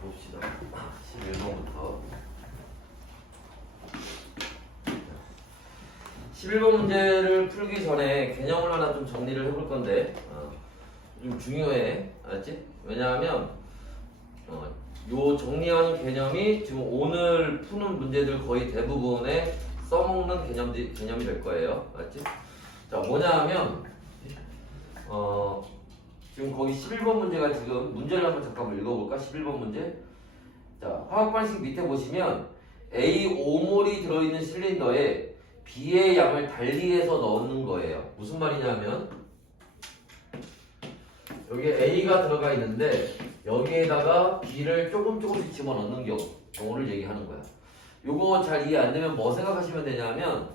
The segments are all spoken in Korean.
봅시다. 11번부터 11번 문제를 풀기 전에 개념을 하나 좀 정리를 해볼 건데 좀 중요해. 알았지? 왜냐하면 요 정리하는 개념이 지금 오늘 푸는 문제들 거의 대부분에 써먹는 개념이 될 거예요. 알았지? 자, 뭐냐 하면 지금 거기 11번 문제가 지금 문제를 한번 잠깐만 읽어볼까? 11번 문제. 자, 화학 반식 밑에 보시면 A 5몰이 들어있는 실린더에 B의 양을 달리해서 넣는 거예요. 무슨 말이냐면 여기 A가 들어가 있는데 여기에다가 B를 조금씩 집어넣는 경우를 얘기하는 거야. 요거 잘 이해 안 되면 뭐 생각하시면 되냐면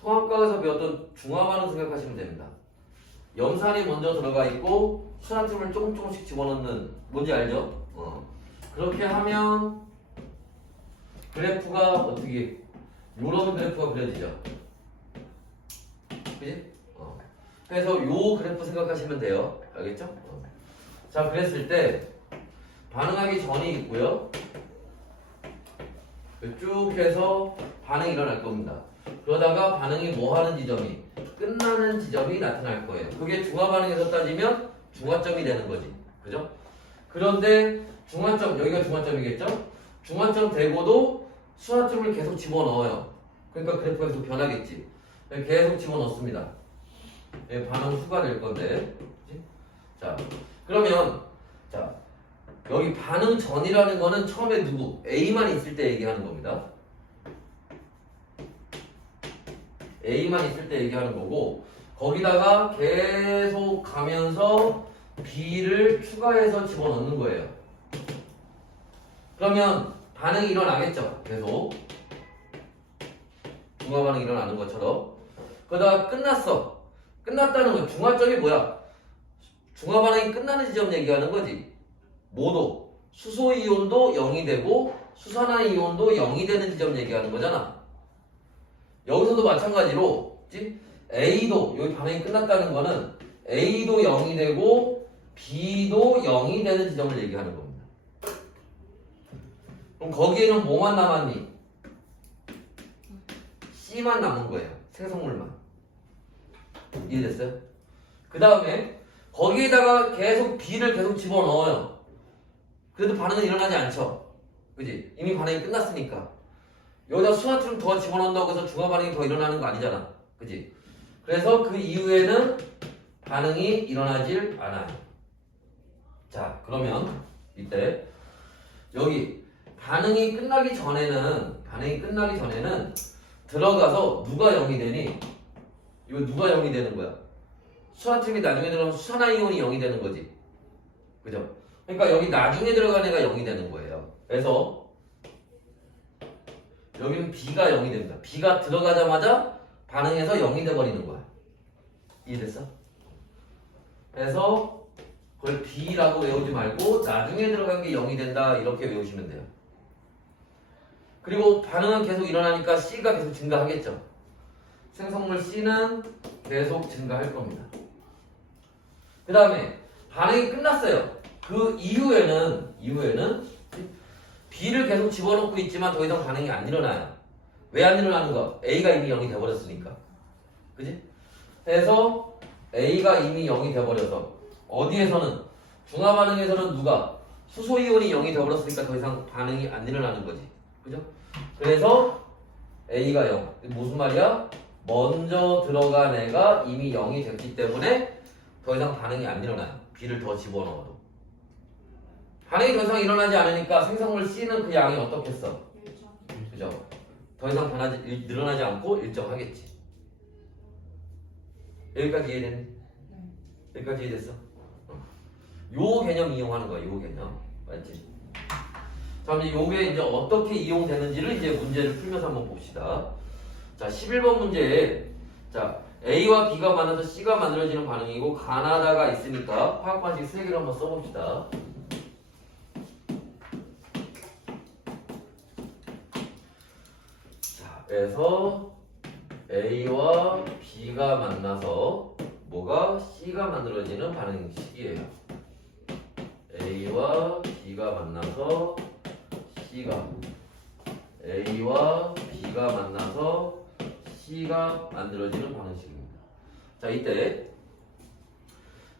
통합과에서 배웠던 중화반응 생각하시면 됩니다. 염산이 먼저 들어가 있고 수나트륨을 조금씩 집어넣는, 뭔지 알죠? 그렇게 하면 그래프가 어떻게 요런 그래프가 그려지죠. 그지? 그래서 요 그래프 생각하시면 돼요. 알겠죠? 자, 그랬을 때 반응하기 전이 있고요. 쭉 해서 반응이 일어날 겁니다. 그러다가 반응이 뭐 하는 지점이 끝나는 지점이 나타날 거예요. 그게 중화 반응에서 따지면 중화점이 되는 거지. 그죠? 그런데 중화점, 여기가 중화점이겠죠? 중화점 되고도 수화점을 계속 집어넣어요. 그러니까 그래프가 계속 변하겠지. 계속 집어넣습니다. 반응 수가 될 건데. 그치? 자, 그러면 자, 여기 반응 전이라는 거는 처음에 누구? A만 있을 때 얘기하는 겁니다. A만 있을 때 얘기하는 거고, 거기다가 계속 가면서 B를 추가해서 집어넣는 거예요. 그러면 반응이 일어나겠죠? 계속 중화 반응이 일어나는 것처럼. 그러다가 끝났어. 끝났다는 거, 중화점이 뭐야? 중화 반응이 끝나는 지점 얘기하는 거지. 뭐도 수소 이온도 0이 되고 수산화 이온도 0이 되는 지점 얘기하는 거잖아. 여기서도 마찬가지로, 그치? A도, 여기 반응이 끝났다는 거는 A도 0이 되고 B도 0이 되는 지점을 얘기하는 겁니다. 그럼 거기에는 뭐만 남았니? C만 남은 거예요. 생성물만. 이해됐어요? 그 다음에 거기에다가 계속 B를 계속 집어넣어요. 그래도 반응은 일어나지 않죠? 그지? 이미 반응이 끝났으니까. 여기다 수나트륨 더 집어넣는다고 해서 중화 반응이 더 일어나는 거 아니잖아. 그지? 그래서 그 이후에는 반응이 일어나질 않아요. 자, 그러면 이때 여기 반응이 끝나기 전에는 들어가서 누가 0이 되니? 이거 누가 0이 되는 거야? 수나트륨이 나중에 들어가면 수산화이온이 0이 되는 거지. 그죠? 그러니까 여기 나중에 들어간 애가 0이 되는 거예요. 그래서 여기는 B가 0이 됩니다. B가 들어가자마자 반응해서 0이 돼버리는 거야. 이해됐어? 그래서 그걸 B라고 외우지 말고 나중에 들어간 게 0이 된다 이렇게 외우시면 돼요. 그리고 반응은 계속 일어나니까 C가 계속 증가하겠죠. 생성물 C는 계속 증가할 겁니다. 그 다음에 반응이 끝났어요. 그 이후에는 B를 계속 집어넣고 있지만 더 이상 반응이 안 일어나요. 왜 안 일어나는 거? A가 이미 0이 돼버렸으니까. 그지? 그래서 A가 이미 0이 돼버려서 어디에서는 중화 반응에서는 누가? 수소이온이 0이 돼버렸으니까 더 이상 반응이 안 일어나는 거지. 그죠? 그래서 A가 0. 무슨 말이야? 먼저 들어간 애가 이미 0이 됐기 때문에 더 이상 반응이 안 일어나요. B를 더 집어넣어도. 반응이 더 이상 일어나지 않으니까 생성물 C는 그 양이 어떻겠어? 그죠? 더 이상 늘어나지 않고 일정하겠지. 여기까지 이해됐니? 여기까지 이해됐어? 요 개념 이용하는 거야, 요 개념. 맞지? 자, 이제 요게 이제 어떻게 이용되는지를 이제 문제를 풀면서 한번 봅시다. 자, 11번 문제에, 자, A와 B가 만나서 C가 만들어지는 반응이고, 가나다가 있으니까 화학 반식 3개를 한번 써봅시다. 자, 그래서 A와 B가 만나서 뭐가 C가 만들어지는 반응식이에요. A와 A와 B가 만나서 C가 A와 B가 만나서 C가 만들어지는 방식입니다. 자, 이때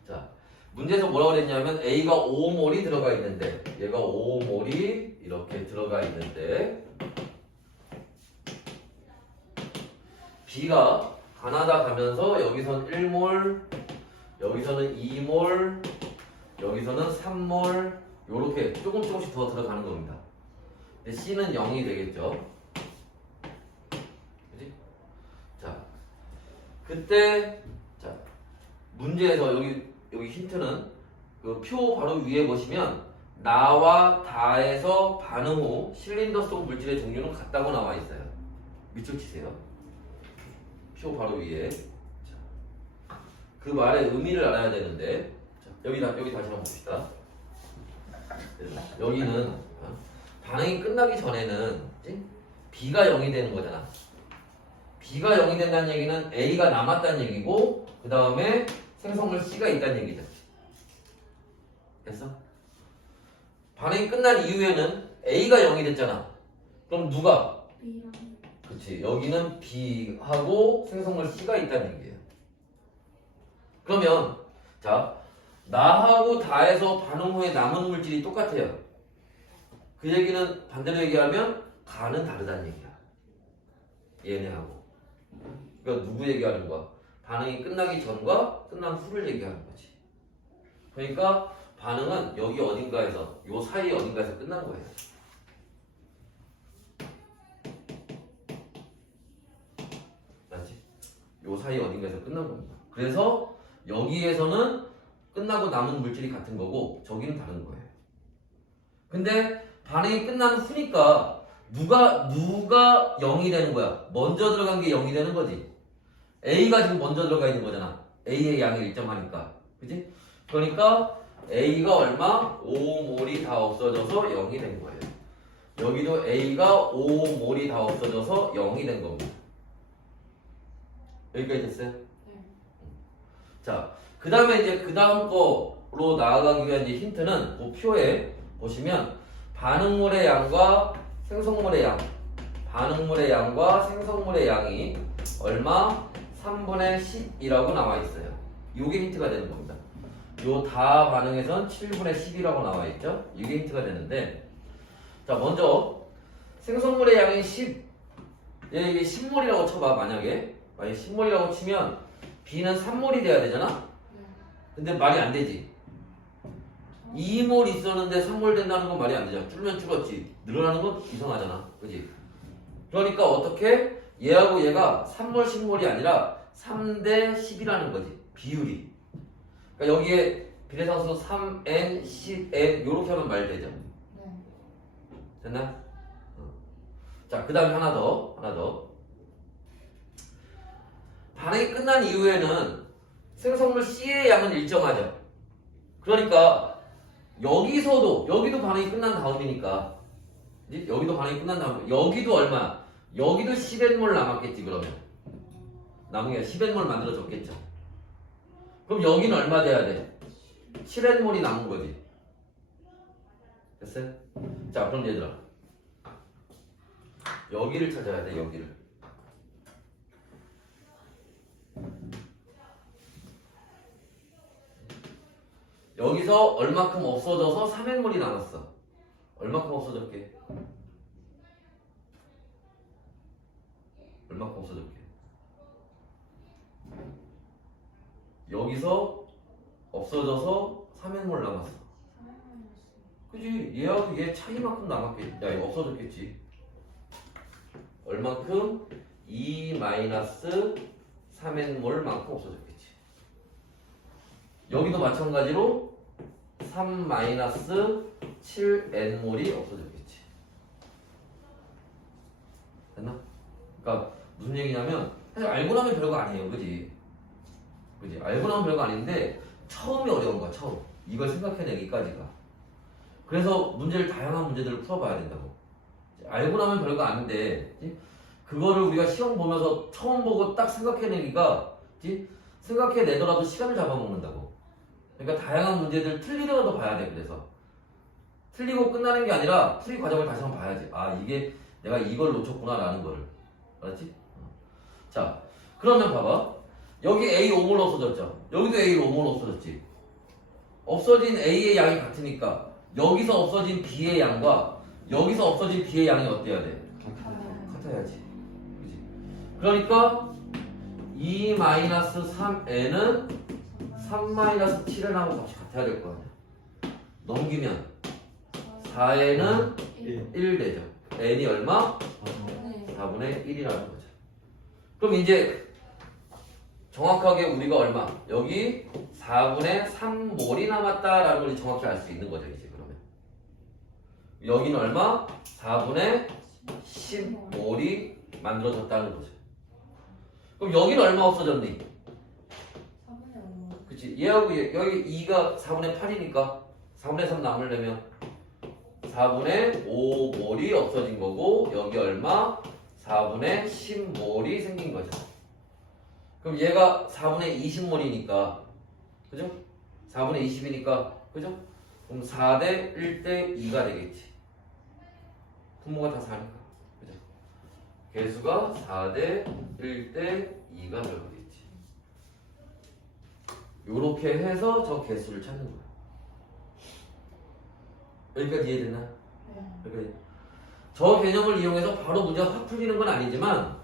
자, 문제에서 뭐라고 그랬냐면 A가 5몰이 들어가 있는데 얘가 5몰이 이렇게 들어가 있는데 B가 가나다 가면서 여기선 1몰, 여기서는 2몰, 여기서는 3몰 요렇게 조금씩 더 들어가는 겁니다. 근데 C는 0이 되겠죠. 그치? 자, 그때 자 문제에서 여기 힌트는 그 표 바로 위에 보시면 나와 다에서 반응 후 실린더 속 물질의 종류는 같다고 나와 있어요. 밑줄 치세요. 표 바로 위에. 자, 그 말의 의미를 알아야 되는데 자, 여기 다시 한번 봅시다. 여기는 반응이 끝나기 전에는 B가 0이 되는 거잖아. B가 0이 된다는 얘기는 A가 남았다는 얘기고 그 다음에 생성물 C가 있다는 얘기죠. 됐어? 반응이 끝난 이후에는 A가 0이 됐잖아. 그럼 누가? B랑 그치. 여기는 B하고 생성물 C가 있다는 얘기예요. 그러면 자 나하고 다에서 반응 후에 남은 물질이 똑같아요. 그 얘기는 반대로 얘기하면 가는 다르다는 얘기야. 얘네하고. 그러니까 누구 얘기하는 거야? 반응이 끝나기 전과 끝난 후를 얘기하는 거지. 그러니까 반응은 여기 어딘가에서 요 사이 어딘가에서 끝난 거예요. 맞지? 요 사이 어딘가에서 끝난 겁니다. 그래서 여기에서는 끝나고 남은 물질이 같은 거고 저기는 다른 거예요. 근데 반응이 끝난 후니까 누가 0이 되는 거야? 먼저 들어간 게 0이 되는 거지. A가 지금 먼저 들어가 있는 거잖아. A의 양이 일정하니까. 그치? 그러니까 A가 얼마? 5몰이 다 없어져서 0이 된 거예요. 여기도 A가 5몰이 다 없어져서 0이 된 겁니다. 여기까지 됐어요? 네. 자, 그 다음에 이제 그 다음 거로 나아가기 위한 이제 힌트는 그 표에 보시면 반응물의 양과 생성물의 양, 반응물의 양과 생성물의 양이 얼마? 3분의 10이라고 나와 있어요. 이게 힌트가 되는 겁니다. 요 다 반응에선 7분의 10이라고 나와 있죠. 이게 힌트가 되는데 자 먼저 생성물의 양이 10 이게 10몰이라고 쳐봐. 만약에 10몰이라고 치면 B는 3몰이 돼야 되잖아. 네. 근데 말이 안 되지. 2몰 있었는데 3몰 된다는 건 말이 안 되잖아. 줄면 줄었지. 늘어나는 건 이상하잖아. 그지? 그러니까 어떻게? 얘하고 얘가 3몰, 10몰이 아니라 3대 10이라는 거지. 비율이. 그러니까 여기에 비례상수 3n, 10n 요렇게 하면 말 되죠. 네. 됐나? 자, 그 다음에 하나 더. 반응이 끝난 이후에는 생성물 C의 양은 일정하죠. 그러니까 여기도 반응이 끝난 다음이니까 여기도 반응이 끝난 다음 여기도 얼마? 여기도 10n몰 남았겠지. 그러면 남은 게 10n몰 만들어졌겠죠. 그럼 여기는 얼마 돼야 돼? 7n몰이 남은 거지. 됐어요? 자, 그럼 얘들아 여기를 찾아야 돼. 여기를. 여기서 얼마큼 없어져서 3n몰이 남았어. 얼마큼 없어졌게? 얼마큼 없어졌게? 여기서 없어져서 3n몰 남았어. 그지? 얘하고 얘 차이만큼 남았겠지. 야, 이거 없어졌겠지. 얼만큼? 2-3n몰만큼 없어졌겠지. 여기도 마찬가지로 3-7n몰이 없어졌겠지. 됐나? 그러니까 무슨 얘기냐면 사실 알고 나면 별거 아니에요. 그지? 알고 나면 별거 아닌데 처음이 어려운 거야. 처음. 이걸 생각해내기까지가. 그래서 문제를 다양한 문제들을 풀어봐야 된다고. 알고 나면 별거 아닌데 그거를 우리가 시험 보면서 처음 보고 딱 생각해내기가 생각해내더라도 시간을 잡아먹는다고. 그러니까 다양한 문제들 틀리더라도 봐야 돼. 그래서 틀리고 끝나는 게 아니라 풀이 과정을 다시 한번 봐야지. 아, 이게 내가 이걸 놓쳤구나라는 거를. 알았지? 자, 그러면 봐봐. 여기 A 5몰 없어졌죠? 여기도 A 5몰 없어졌지? 없어진 A의 양이 같으니까 여기서 없어진 B의 양과 여기서 없어진 B의 양이 어때야 돼? 같아야지. 그치? 그러니까 2-3n은 3-7n하고 값이 같아야 될 거 아니야. 넘기면 4n은 1 되죠. n이 얼마? 4분의 1이라는 거죠. 그럼 이제 정확하게 우리가 얼마? 여기 4분의 3몰이 남았다라는 걸 정확히 알 수 있는 거죠. 이제 그러면 여기는 얼마? 4분의 10몰이 만들어졌다는 거죠. 그럼 여기는 얼마 없어졌니? 그치? 얘하고 여기 2가 4분의 8이니까 4분의 3 남으려면 4분의 5몰이 없어진 거고 여기 얼마? 4분의 10몰이 생긴 거죠. 그럼 얘가 4분의 20몰이니까 그죠? 4분의 20이니까 그죠? 그럼 4대 1대 2가 되겠지. 분모가 다 4니까 그죠? 개수가 4대 1대 2가 되겠지. 요렇게 해서 저 개수를 찾는 거야. 여기까지 이해됐나? 네. 저 개념을 이용해서 바로 문제가 확 풀리는 건 아니지만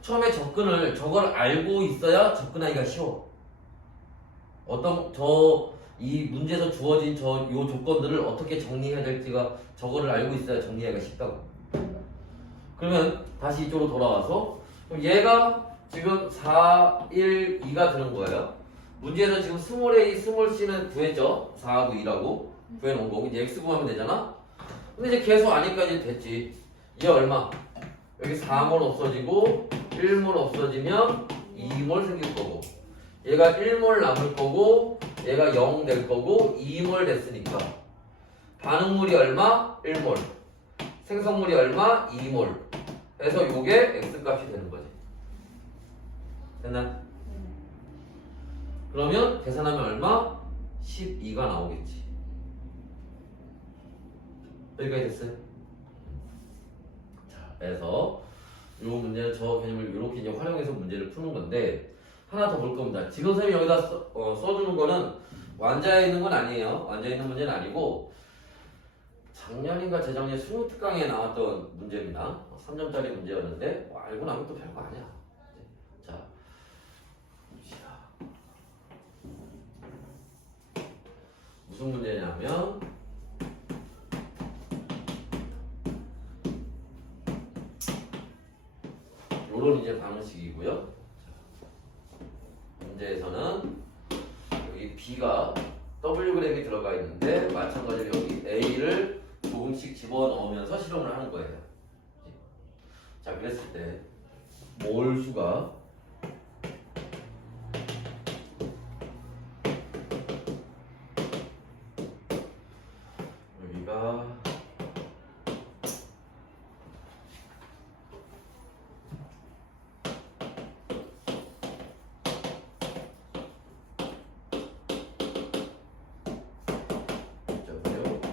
처음에 저걸 알고 있어야 접근하기가 쉬워. 이 문제에서 주어진 요 조건들을 어떻게 정리해야 될지가 저거를 알고 있어야 정리하기가 쉽다고. 그러면 다시 이쪽으로 돌아와서 그럼 얘가 지금 4, 1, 2가 되는 거예요. 문제에서 지금 스몰 a, 스몰 c는 구했죠. 4하고 2라고 구해놓은 거고 이제 x 구하면 되잖아. 근데 이제 계속 아니까 이제 됐지. 얘 얼마? 여기 4몰 없어지고 1몰 없어지면 2몰 생길 거고 얘가 1몰 남을 거고 얘가 0 될 거고 2몰 됐으니까 반응물이 얼마? 1몰 생성물이 얼마? 2몰 해서 요게 x값이 되는 거지. 됐나? 그러면 계산하면 얼마? 12가 나오겠지. 여기까지 됐어요? 자, 그래서 이 문제는 저 개념을 이렇게 이제 활용해서 문제를 푸는 건데 하나 더 볼 겁니다. 지금 선생님이 여기다 써주는 거는 완자에 있는 건 아니에요. 완자에 있는 문제는 아니고 작년인가 재작년 수능특강에 나왔던 문제입니다. 3점짜리 문제였는데 알고 나면 또 별거 아니야. 자, 봅시다. 무슨 문제냐면 요런 이제 방식이고요. 문제에서는 여기 B가 W그램이 들어가 있는데 마찬가지로 여기 A를 조금씩 집어넣으면서 실험을 하는 거예요. 자, 그랬을 때 몰수가 여기가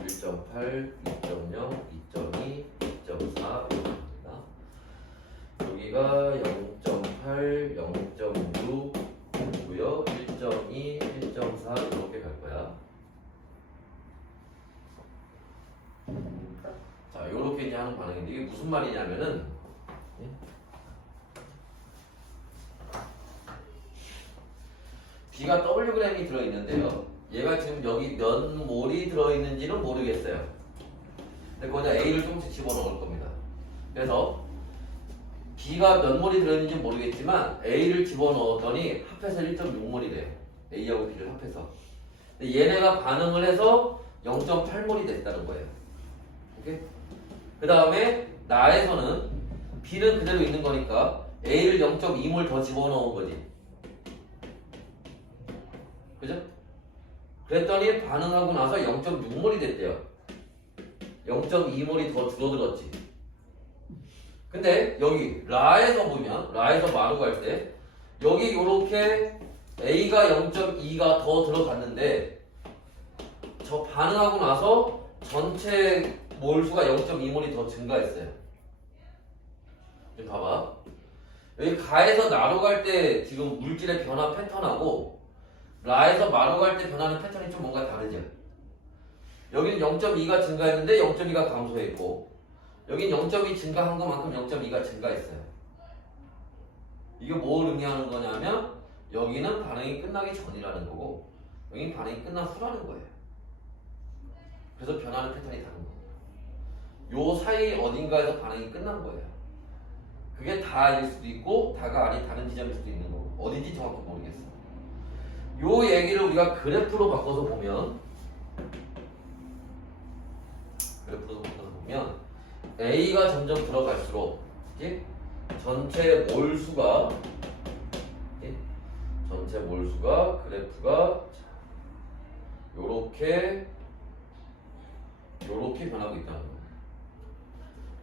(1.8), (2.0), (2.2), (2.4) 이렇게입니다. 여기가 (0.8), (0.6)고요, (1.2), (1.4) 이렇게 갈 거야. 자, 이렇게 이제 하는 반응인데 이게 무슨 말이냐면은 B가 Wg이 들어있는데요. 얘가 지금 여기 몇 몰이 들어있는지는 모르겠어요. 근데 거기다 A를 조금씩 집어넣을 겁니다. 그래서 B가 몇 몰이 들어있는지 모르겠지만 A를 집어넣었더니 합해서 1.6몰이 돼요. A하고 B를 합해서. 근데 얘네가 반응을 해서 0.8몰이 됐다는 거예요. 오케이? 그 다음에 나에서는 B는 그대로 있는 거니까 A를 0.2몰 더 집어넣은 거지. 그죠? 그랬더니 반응하고 나서 0.6몰이 됐대요. 0.2몰이 더 줄어들었지. 근데 여기 라에서 보면 라에서 마루 갈 때 여기 요렇게 A가 0.2가 더 들어갔는데 저 반응하고 나서 전체 몰수가 0.2몰이 더 증가했어요. 지금 봐봐. 여기 가에서 나로 갈 때 지금 물질의 변화 패턴하고 라에서 마로 갈 때 변하는 패턴이 좀 뭔가 다르죠. 여기는 0.2가 증가했는데 0.2가 감소했고 여긴 0.2 증가한 것만큼 0.2가 증가했어요. 이게 뭘 의미하는 거냐면 여기는 반응이 끝나기 전이라는 거고 여기는 반응이 끝난 후라는 거예요. 그래서 변하는 패턴이 다른 겁니다. 요 사이 어딘가에서 반응이 끝난 거예요. 그게 다일 수도 있고 다가 아닌 다른 지점일 수도 있는 거고 어딘지 정확히 모르겠어. 요 얘기를 우리가 그래프로 바꿔서 보면 A가 점점 들어갈수록 그치? 전체 몰수가 그래프가 요렇게 변하고 있다는 거예요.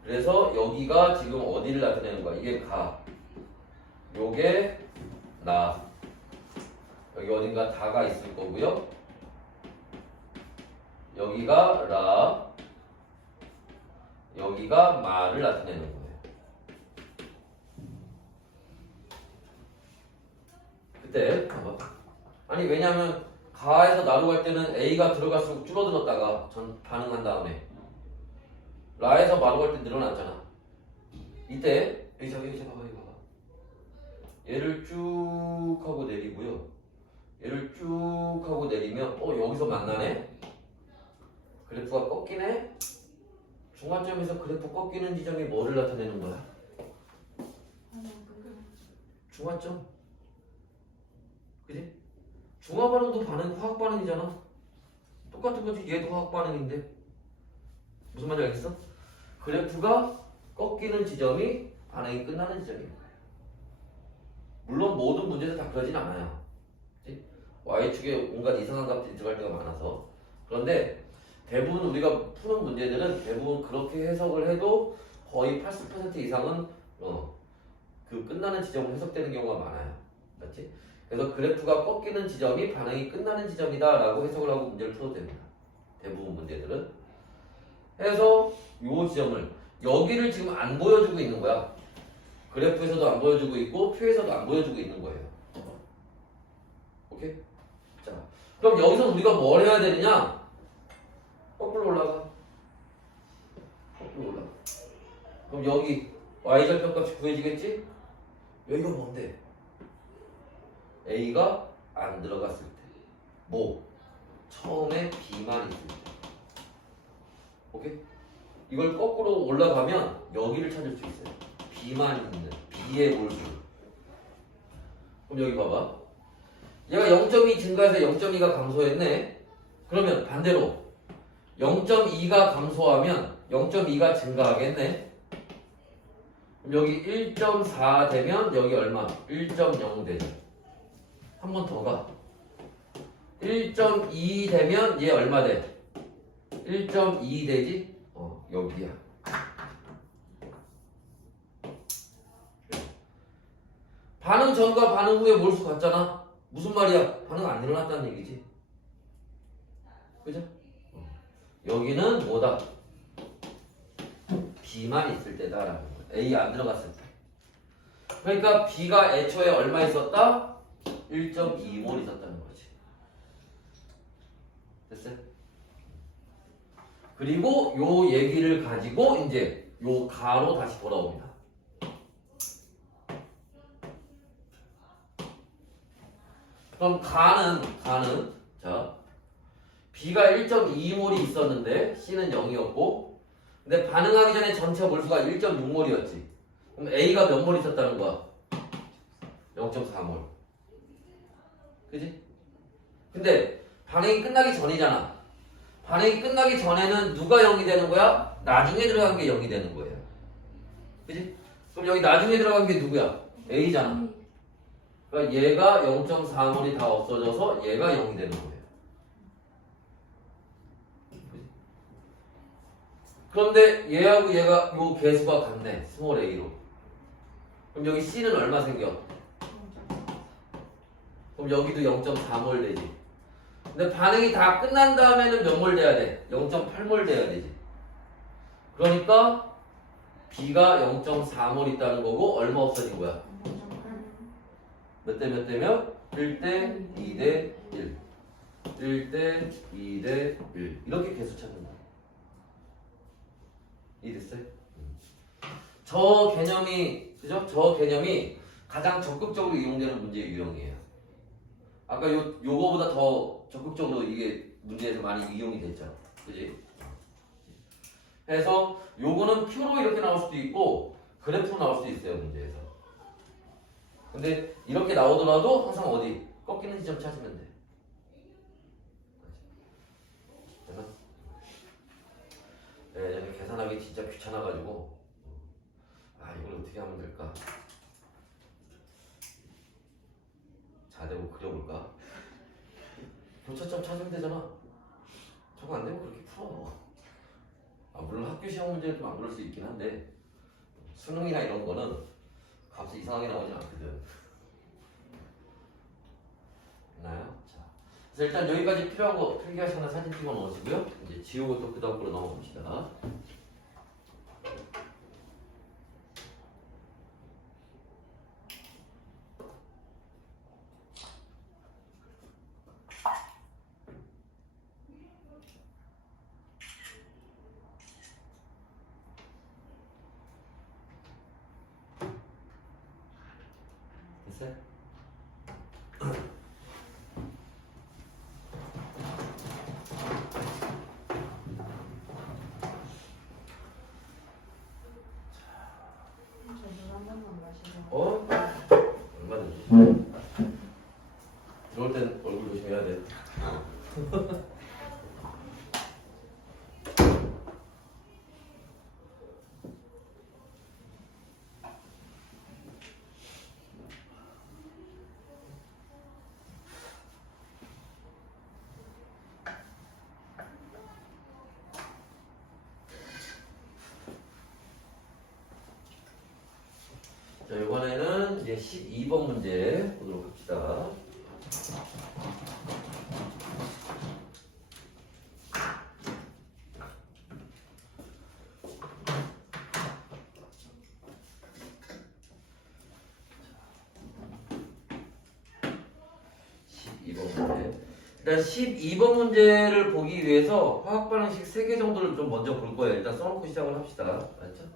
그래서 여기가 지금 어디를 나타내는 거야? 이게 가, 요게 나, 여기 어딘가 다가 있을 거고요. 여기가 라, 여기가 마를 나타내는 거예요. 그때 봐봐. 아니 왜냐면 가에서 나로 갈 때는 A가 들어갈수록 줄어들었다가 반응한 다음에 라에서 마로 갈 때 늘어났잖아. 이때 여기 봐봐. 얘를 쭉 하고 내리고요. 얘를 쭉 하고 내리면 여기서 만나네? 그래프가 꺾이네? 중간점에서 그래프 꺾이는 지점이 뭐를 나타내는 거야? 중간점. 그지? 중화 반응도 화학 반응이잖아. 똑같은 거지. 얘도 화학 반응인데. 무슨 말인지 알겠어? 그래프가 꺾이는 지점이 반응이 끝나는 지점인 거예요. 물론 모든 문제에서 다 그러진 않아요. 그치? Y축에 온갖 이상한 값들이 들어갈 때가 많아서. 그런데 대부분 우리가 푸는 문제들은 대부분 그렇게 해석을 해도 거의 80% 이상은 그 끝나는 지점으로 해석되는 경우가 많아요. 맞지? 그래서 그래프가 꺾이는 지점이 반응이 끝나는 지점이다 라고 해석을 하고 문제를 풀어도 됩니다. 대부분 문제들은. 해서 요 지점을 여기를 지금 안 보여주고 있는 거야. 그래프에서도 안 보여주고 있고 표에서도 안 보여주고 있는 거예요. 오케이? 자, 그럼 여기서 우리가 뭘 해야 되느냐? 거꾸로 올라가. 그럼 여기 y절편값이 구해지겠지? 여기가 뭔데? A가 안 들어갔을 때. 처음에 B만 있을 때. 오케이? 이걸 거꾸로 올라가면 여기를 찾을 수 있어요. B만 있는 B의 몰수. 그럼 여기 봐봐. 얘가 0.2 증가해서 0.2가 감소했네. 그러면 반대로 0.2가 감소하면 0.2가 증가하겠네. 그럼 여기 1.4 되면 여기 얼마? 1.0 되죠. 한 번 더 가. 1.2 되면 얘 얼마 돼? 1.2 되지? 여기야. 반응 전과 반응 후에 몰수 같잖아. 무슨 말이야? 반응 안 일어났다는 얘기지. 그죠? 여기는 뭐다? B만 있을 때다라는 거야. A 안 들어갔을 때. 그러니까 B가 애초에 얼마 있었다? 1.2몰 있었다는 거지. 됐어요? 그리고 요 얘기를 가지고 이제 요 가로 다시 돌아옵니다. 그럼 가는 자 B가 1.2몰이 있었는데 C는 0이었고 근데 반응하기 전에 전체 몰수가 1.6몰이었지. 그럼 A가 몇 몰 있었다는 거야? 0.4몰. 그지? 근데 반응이 끝나기 전이잖아. 반응이 끝나기 전에는 누가 0이 되는 거야? 나중에 들어간 게 0이 되는 거예요. 그지? 그럼 여기 나중에 들어간 게 누구야? A잖아. 그러니까 얘가 0.4몰이 다 없어져서 얘가 0이 되는 거예요. 그런데 얘하고 얘가 요 개수가 같네. 스몰 a로. 그럼 여기 C는 얼마 생겨? 그럼 여기도 0.4몰 되지. 근데 반응이 다 끝난 다음에는 몇 몰 돼야 돼? 0.8몰 돼야 되지. 그러니까 B가 0.4몰 있다는 거고 얼마 없어진 거야? 몇 대 몇 대면? 1대 2대 1. 1대 2대 1. 이렇게 계수 찾는다. 이해됐어요? 저 개념이, 그죠? 저 개념이 가장 적극적으로 이용되는 문제의 유형이에요. 아까 요거보다 더 적극적으로 이게 문제에서 많이 이용이 됐죠. 그지? 그래서 요거는 표로 이렇게 나올 수도 있고 그래프로 나올 수도 있어요, 문제에서. 근데 이렇게 나오더라도 항상 어디? 꺾이는 지점 찾으면 돼. 됐나? 네, 저는 계산하기 진짜 귀찮아가지고 이걸 어떻게 하면 될까? 자대고 그려볼까? 교차점 찾으면 되잖아. 저거 안 되면 그렇게 풀어. 물론 학교 시험 문제는 좀 안 그럴 수 있긴 한데 수능이나 이런 거는 값이 이상하게 나오진 않거든. 있나요? 자, 그래서 일단 여기까지 필요한 거 필기하시거나 사진 찍어 놓으시고요. 이제 지우고 또 그 다음 거로 넘어갑시다. 됐어요? 얼마든지. 들어올 땐 얼굴 조심해야 돼. 자, 이번에는 이제 12번 문제 보도록 합시다. 일단 12번 문제를 보기 위해서 화학 반응식 3개 정도를 좀 먼저 볼 거예요. 일단 써놓고 시작을 합시다. 알았죠?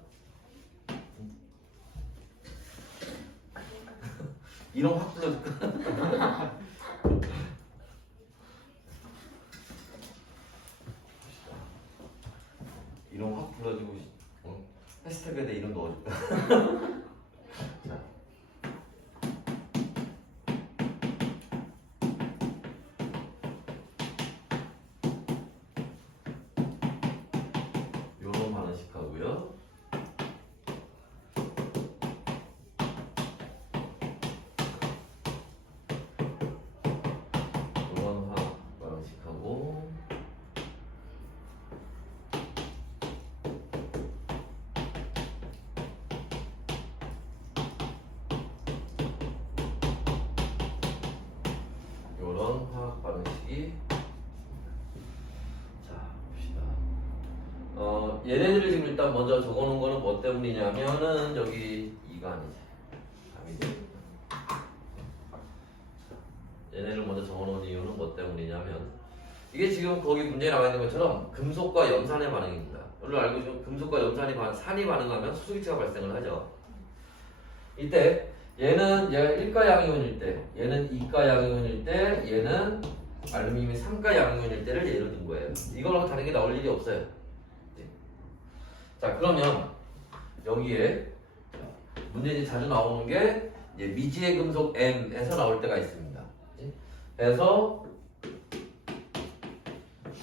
이런 확 불러줄까? 이런 확 불러주고 해시태그에다 이름 넣어줄까? 자. 요런 반응식 하고요. 요런 화학 반응식 하고 요런 화학 반응식이 얘네들을 지금 일단 먼저 적어놓은 거는 뭐 때문이냐면은 여기 이가 아니지. 답이지. 얘네를 먼저 적어놓은 이유는 뭐 때문이냐면 이게 지금 거기 문제에 나와 있는 것처럼 금속과 염산의 반응입니다. 여러분 알고 계시면 금속과 산이 반응하면 수소기체가 발생을 하죠. 이때 얘가 1가 양이온일 때, 얘는 2가 양이온일 때, 얘는 알루미늄이 3가 양이온일 때를 예로 든 거예요. 이거랑 다른 게 나올 일이 없어요. 자, 그러면 여기에 문제지 자주 나오는 게 이제 미지의 금속 M에서 나올 때가 있습니다. 그래서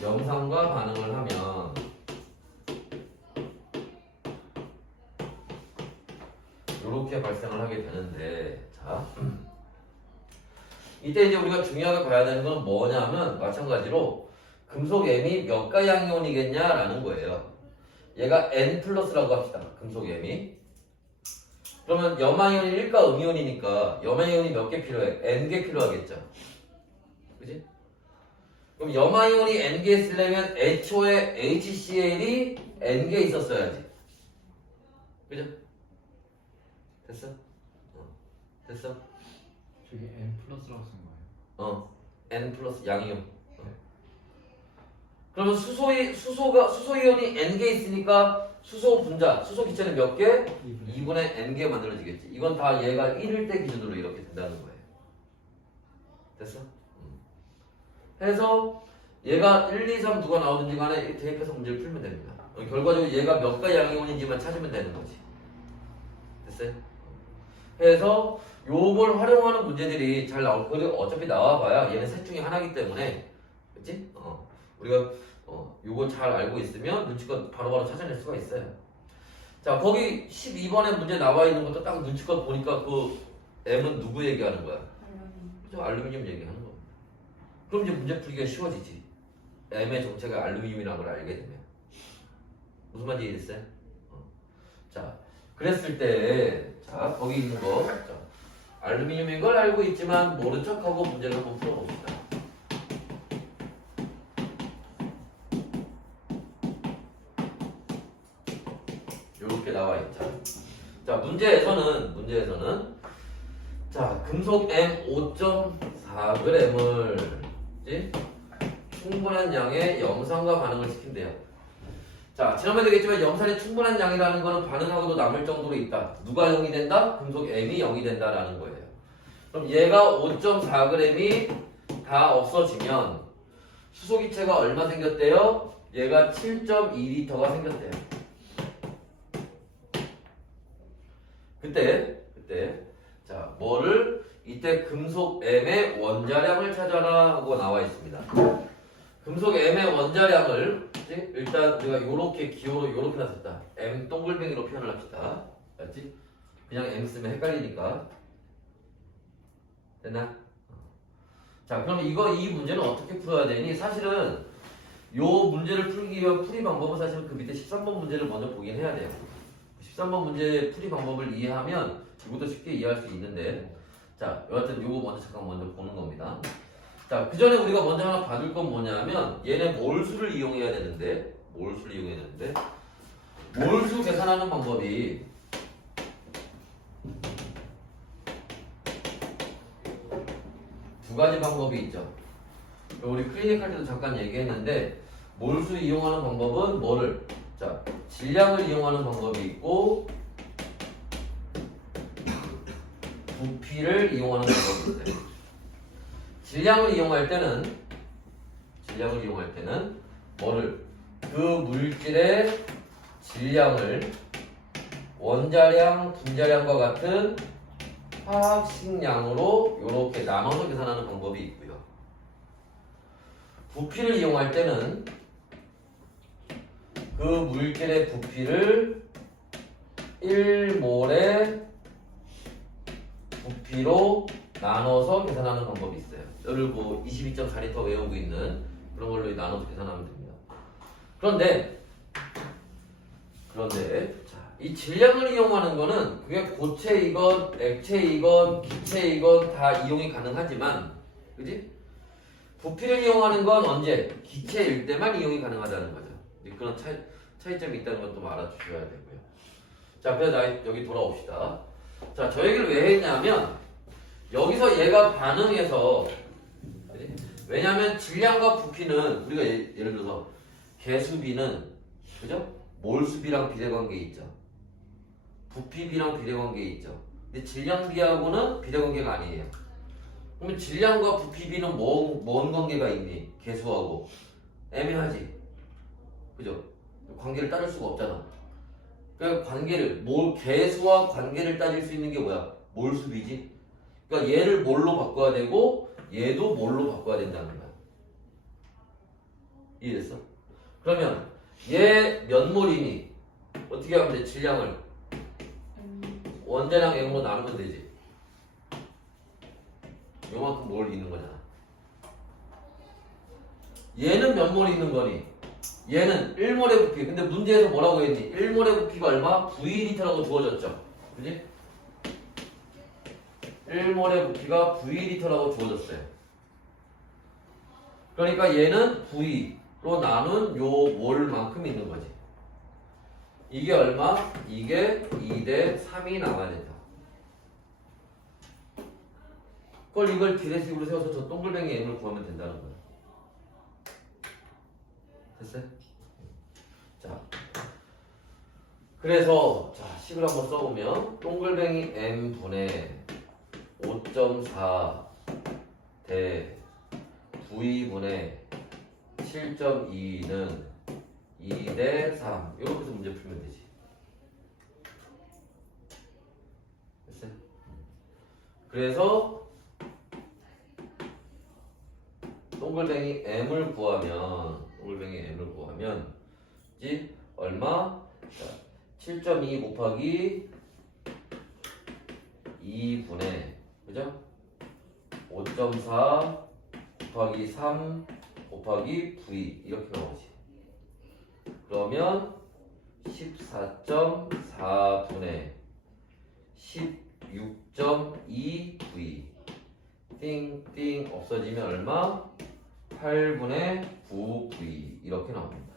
염산과 반응을 하면 이렇게 발생을 하게 되는데, 자, 이때 이제 우리가 중요하게 봐야 되는 건 뭐냐면 마찬가지로 금속 M이 몇 가 양이온이겠냐라는 거예요. 얘가 N 플러스라고 합시다. 금속 M이. 그러면 염화이온이 1가 음이온이니까 염화이온이 몇 개 필요해? N개 필요하겠죠. 그지? 그럼 염화이온이 N개 쓰려면 애초에 HCl이 N개 있었어야지. 그죠? 됐어? 됐어? 저기 N 플러스라고 쓴 거예요. N 플러스 양이온. 그러면 수소이온이 N개 있으니까 수소 분자, 수소 기체는 몇 개? 2분의 N개 만들어지겠지. 이건 다 얘가 1일 때 기준으로 이렇게 된다는 거예요. 됐어? 해서 얘가 1, 2, 3 누가 나오든지 간에 대입해서 문제를 풀면 됩니다. 결과적으로 얘가 몇 가지 양이온인지만 찾으면 되는 거지. 됐어요? 해서 요걸 활용하는 문제들이 잘 나올 거예요. 어차피 나와봐야 얘는 셋 중에 하나이기 때문에, 그치? 우리가 요걸 잘 알고 있으면 눈치껏 바로바로 찾아낼 수가 있어요. 자, 거기 12번에 문제 나와 있는 것도 딱 눈치껏 보니까 그 M은 누구 얘기하는 거야? 그죠? 알루미늄 얘기하는 거. 그럼 이제 문제 풀기가 쉬워지지. M의 정체가 알루미늄이라는 걸 알게 되면. 무슨 말인지 이해됐어요? 자, 그랬을 때, 자, 거기 있는 거. 자, 알루미늄인 걸 알고 있지만 모른 척하고 문제를 한번 풀어봅시다. 요렇게 나와 있죠. 자, 문제에서는 자, 금속 M 5.4g을 충분한 양의 염산과 반응을 시킨대요. 자, 지난번에 얘기했지만 염산이 충분한 양이라는 거는 반응하고도 남을 정도로 있다. 누가 0이 된다? 금속 M이 0이 된다라는 거예요. 그럼 얘가 5.4g이 다 없어지면 수소기체가 얼마 생겼대요? 얘가 7.2L가 생겼대요. 그때 자, 뭐를 이때 금속 M의 원자량을 찾아라 하고 나와 있습니다. 금속 M의 원자량을 일단 우리가 요렇게 기호로 요렇게 놨었다. M 동글뱅이로 표현을 합시다. 맞지? 그냥 M 쓰면 헷갈리니까. 됐나? 자, 그럼 이 문제는 어떻게 풀어야 되니? 사실은 요 문제를 풀기 위한 풀이 방법은 사실 그 밑에 13번 문제를 먼저 보긴 해야 돼요. 13번 문제 풀이 방법을 이해하면 이것도 쉽게 이해할 수 있는데, 자, 여하튼 요거 먼저 보는 겁니다. 자, 그 전에 우리가 먼저 하나 받을 건 뭐냐면 얘네 몰수를 이용해야 되는데 몰수 계산하는 방법이 두 가지 방법이 있죠. 우리 클리닉 할 때도 잠깐 얘기했는데 몰수 이용하는 방법은 뭐를? 자, 질량을 이용하는 방법이 있고 부피를 이용하는 방법이 있어요. 질량을 이용할 때는 뭐를? 그 물질의 질량을 원자량, 분자량과 같은 화학식량으로 이렇게 나눠서 계산하는 방법이 있고요. 부피를 이용할 때는 그 물질의 부피를 1몰의 부피로 나눠서 계산하는 방법이 있어요. 이를 뭐 22.4L 외우고 있는 그런 걸로 나눠서 계산하면 됩니다. 그런데 자, 이 질량을 이용하는 거는 그게 고체이건 액체이건 기체이건 다 이용이 가능하지만, 그지? 부피를 이용하는 건 언제? 기체일 때만 이용이 가능하다는 거죠. 그런 차이점이 있다는 것도 알아주셔야 되고요. 자, 그래서 여기 돌아옵시다. 자, 저 얘기를 왜 했냐면 여기서 얘가 반응해서, 왜냐하면 질량과 부피는 우리가 예를 들어서 개수비는, 그죠? 몰수비랑 비례관계 있죠. 부피비랑 비례관계 있죠. 근데 질량비하고는 비례관계가 아니에요. 그러면 질량과 부피비는 뭔 관계가 있니? 개수하고 애매하지. 그죠? 관계를 따질 수가 없잖아. 그러니까 개수와 관계를 따질 수 있는 게 뭐야? 몰수비지. 그러니까 얘를 뭘로 바꿔야 되고 얘도 뭘로 바꿔야 된다는 거야. 이해됐어? 그러면 얘 몇 몰이니? 어떻게 하면 돼? 질량을 원자량 M으로 나누면 되지. 요만큼 몰 있는 거잖아. 얘는 몇 몰 있는 거니? 얘는 1몰의 부피. 근데 문제에서 뭐라고 했니? 1몰의 부피가 얼마? V리터라고 주어졌죠. 그지? 1몰의 부피가 V리터라고 주어졌어요. 그러니까 얘는 V로 나눈 요 몰만큼 있는 거지. 이게 얼마? 이게 2대 3이 나와야 된다. 그걸 이걸 비례식으로 세워서 저 동글뱅이 m을 구하면 된다는 거야. 됐어요? 자, 그래서 자 식을 한번 써보면 동글뱅이 m분의 5.4 대 V분의 7.2는 2대 3 이렇게 해서 문제 풀면 되지. 됐어요? 그래서 동글뱅이 m을 구하면 이 얼마? 7.2 곱하기 2분의 그죠? 5.4 곱하기 3 곱하기 v 이렇게 나오지. 그러면 14.4분의 16.2v 띵띵 없어지면 얼마? 8분의 9v 이렇게 나옵니다.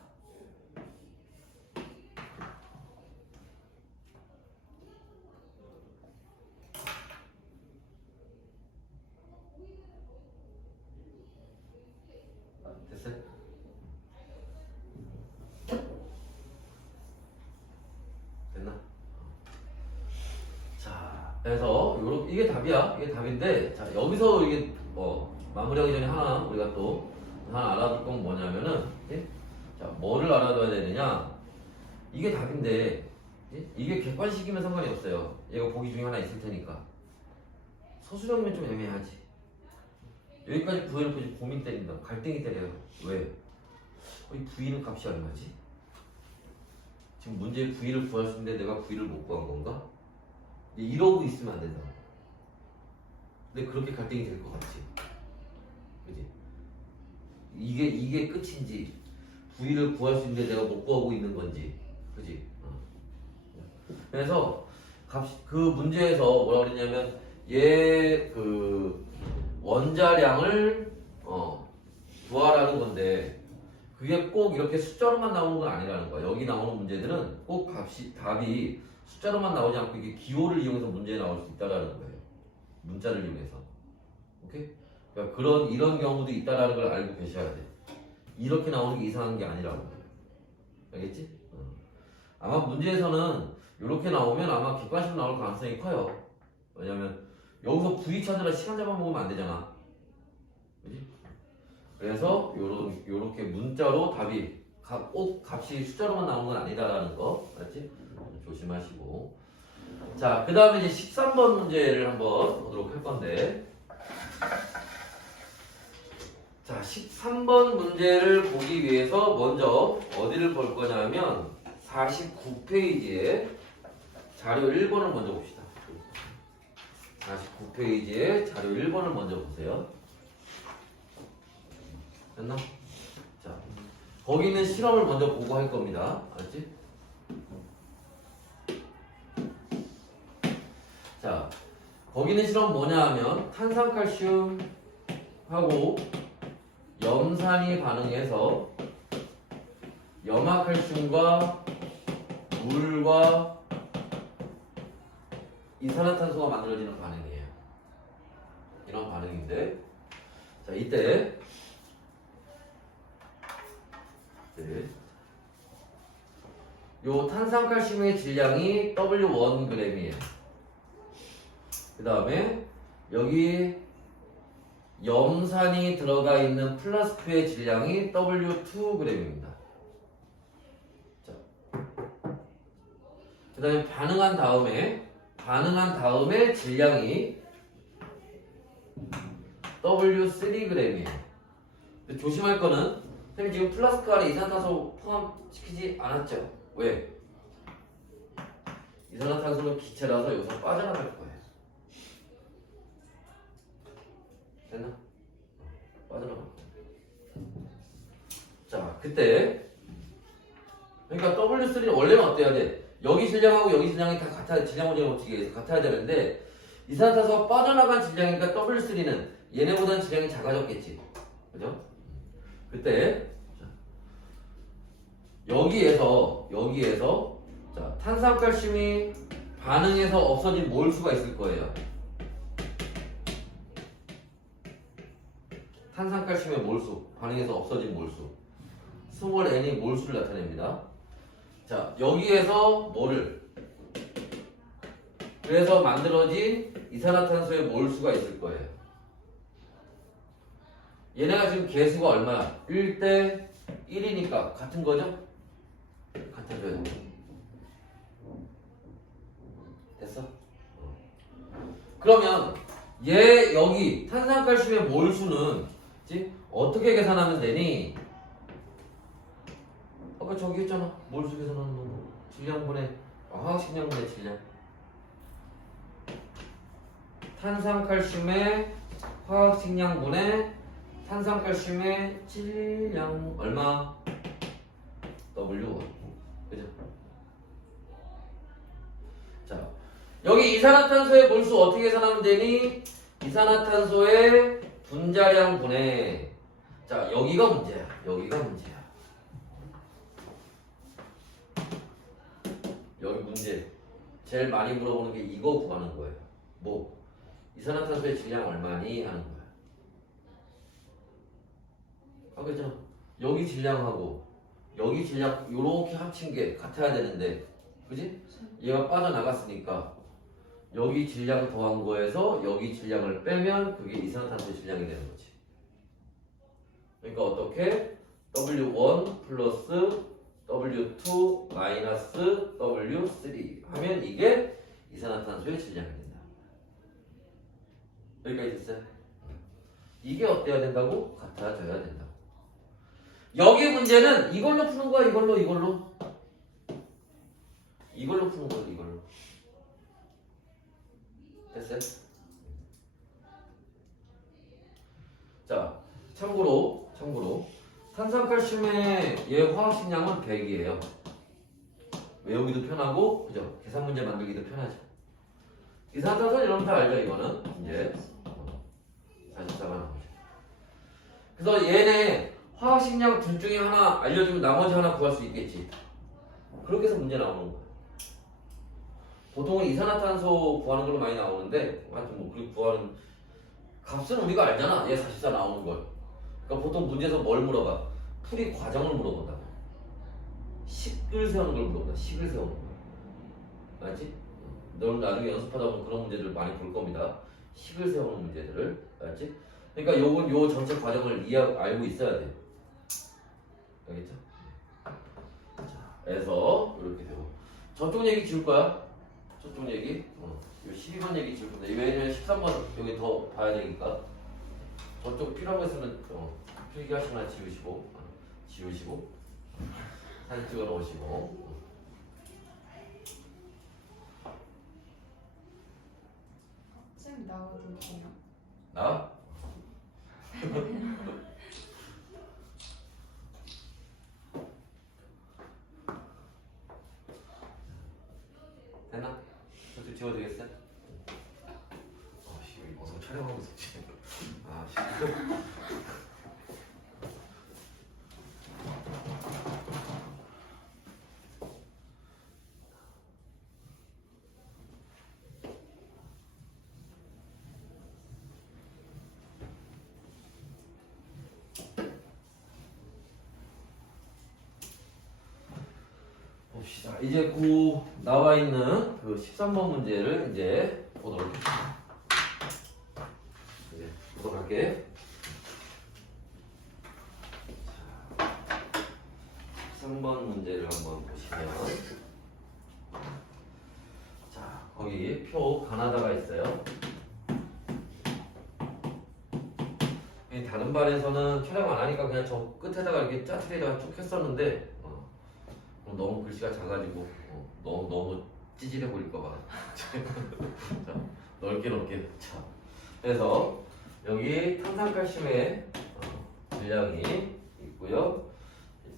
됐어요? 됐나? 자, 그래서 이게 답이야. 이게 답인데, 자 여기서 이게 마무리하기 전에 하나 우리가 또 하나 알아둘 건 뭐냐면은, 예? 자 뭐를 알아둬야 되느냐? 이게 답인데, 예? 이게 객관식이면 상관이 없어요. 얘가 보기 중에 하나 있을 테니까. 서술형이면 좀 애매하지. 여기까지 구해놓고 이제 고민 때린다. 갈등이 때려요. 왜? 이 V는 값이 얼마지? 지금 문제에 V를 구할 수 있는데 내가 V를 못 구한 건가? 이러고 있으면 안 된다. 근데 그렇게 갈등이 될 것 같지? 그지? 이게 끝인지 V를 구할 수 있는데 내가 못 구하고 있는 건지, 그지? 그래서 그 문제에서 뭐라고 그랬냐면 얘 그 원자량을 구하라는 건데 그게 꼭 이렇게 숫자로만 나오는 건 아니라는 거야. 여기 나오는 문제들은 꼭 답이 숫자로만 나오지 않고 이게 기호를 이용해서 문제에 나올 수 있다라는 거예요. 문자를 이용해서. 오케이? 그러니까 이런 경우도 있다라는 걸 알고 계셔야 돼. 이렇게 나오는 게 이상한 게 아니라고. 알겠지? 아마 문제에서는 이렇게 나오면 아마 객관식으로 나올 가능성이 커요. 왜냐면 여기서 V 찾으라 시간 잡아먹으면 안 되잖아. 그지? 그래서 요렇게 문자로 답이 꼭 값이 숫자로만 나오는 건 아니다라는 거. 알았지? 조심하시고. 자, 그 다음에 이제 13번 문제를 한번 보도록 할 건데. 자, 13번 문제를 보기 위해서 먼저 어디를 볼 거냐면 49페이지에 자료 1번을 먼저 봅시다. 49페이지에 자료 1번을 먼저 보세요. 됐나? 자, 거기 있는 실험을 먼저 보고 할 겁니다. 알았지? 자, 거기 있는 실험 뭐냐 하면 탄산칼슘하고 염산이 반응해서 염화칼슘과 물과 이산화탄소가 만들어지는 반응이에요. 이런 반응인데, 자 이때 요 탄산칼슘의 질량이 W1g이에요. 그 다음에 여기 염산이 들어가 있는 플라스크의 질량이 W2g입니다. 자, 그 다음에 반응한 다음에 질량이 W3g이에요. 조심할 거는 선생님 지금 플라스크 안에 이산화탄소 포함시키지 않았죠? 왜? 이산화탄소는 기체라서 여기서 빠져나갈 거예요. 됐나? 빠져나갈 거예요. 자, 그때 그러니까 W3는 원래는 어때야 돼? 여기 질량하고 여기 질량이 다 같아야, 질량 원자의 법칙에 의해서 같아야 되는데 이산화탄소가 빠져나간 질량이니까 W3는 얘네보다는 질량이 작아졌겠지. 그죠? 그때 자, 여기에서 자, 탄산칼슘이 반응해서 없어진 몰수가 있을 거예요. 탄산칼슘의 몰수, 반응해서 없어진 몰수. 스몰 n이 몰수를 나타냅니다. 자, 여기에서 뭐를? 그래서 만들어진 이산화탄소의 몰수가 있을 거예요. 얘네가 지금 개수가 얼마야? 1대 1이니까 같은 거죠? 같아져야 돼. 됐어? 그러면 얘 여기 탄산칼슘의 몰수는 어떻게 계산하면 되니? 아까 저기 했잖아. 몰수 계산하는 거. 질량분의 화학식량분의 질량. 탄산칼슘의 화학식량분의 탄산칼슘의 질량 얼마? W. 그죠? 자, 여기 이산화탄소의 몰수 어떻게 계산하면 되니? 이산화탄소의 분자량 분해. 자, 여기가 문제야. 여기가 문제야. 여기 문제. 제일 많이 물어보는 게 이거 구하는 거예요. 뭐? 이산화탄소의 질량 얼마니? 하는 거야. 아, 그죠? 여기 질량하고 여기 질량 요렇게 합친 게 같아야 되는데, 그지? 얘가 빠져나갔으니까 여기 질량 더한 거에서 여기 질량을 빼면 그게 이산화탄소의 질량이 되는 거지. 그러니까 어떻게? W1 플러스 W2 마이너스 W3 하면 이게 이산화탄소의 질량이 된다. 여기까지 됐어요? 이게 어때야 된다고? 같아져야 된다고. 여기 문제는 이걸로 푸는 거야. 이걸로 푸는 거야. 이걸로. 됐어요? 자, 참고로 탄산칼슘의 얘 화학식량은 100이에요. 외우기도 편하고, 그죠? 계산 문제 만들기도 편하죠. 이산화탄소 이런 다 알죠? 이거는 이제 44가 나오죠. 그래서 얘네 화학식량 둘 중에 하나 알려주면 나머지 하나 구할 수 있겠지. 그렇게 해서 문제 나오는 거야. 보통은 이산화탄소 구하는 걸로 많이 나오는데, 하여튼 뭐 그렇게 구하는 값은 우리가 알잖아. 얘 44 나오는 걸. 그러니까 보통 문제에서 뭘 물어봐? 풀이 과정을 물어본다고. 식을 세우는 걸 물어본다. 식을 세우는 거. 알지? 넌 나중에 연습하다 보면 그런 문제들 많이 볼 겁니다. 식을 세우는 문제들을. 알지? 그러니까 요건 요 전체 과정을 알고 있어야 돼. 알겠죠? 자, 그래서 이렇게 되고. 저쪽 얘기 지울 거야. 저쪽 얘기. 요 12번 얘기 지울 건데. 왜냐면 13번 여기 더 봐야 되니까. 저쪽 필요한 거 있으면 필기하시거나 지우시고 사진 찍어 놓으시고. 쌤 나와도 돼요? 나? 됐나? 저쪽 지워도 되겠어요? 아씨, 여기 어서 촬영하고 있었지. 아씨. 봅시다. 이제 그 나와 있는 그 13번 문제를 이제 보도록 하겠습니다. 이제 보도록 할게. 자, 13번 문제를 한번 보시면, 자, 거기 표 가나다가 있어요. 다른 반에서는 촬영 안 하니까 그냥 저 끝에다가 이렇게 짜투리에다가 쭉 했었는데, 너무 글씨가 작아지고 너무 찌질해 보일까봐. 자, 넓게. 자, 그래서 여기 탄산칼슘의 질량이 있고요.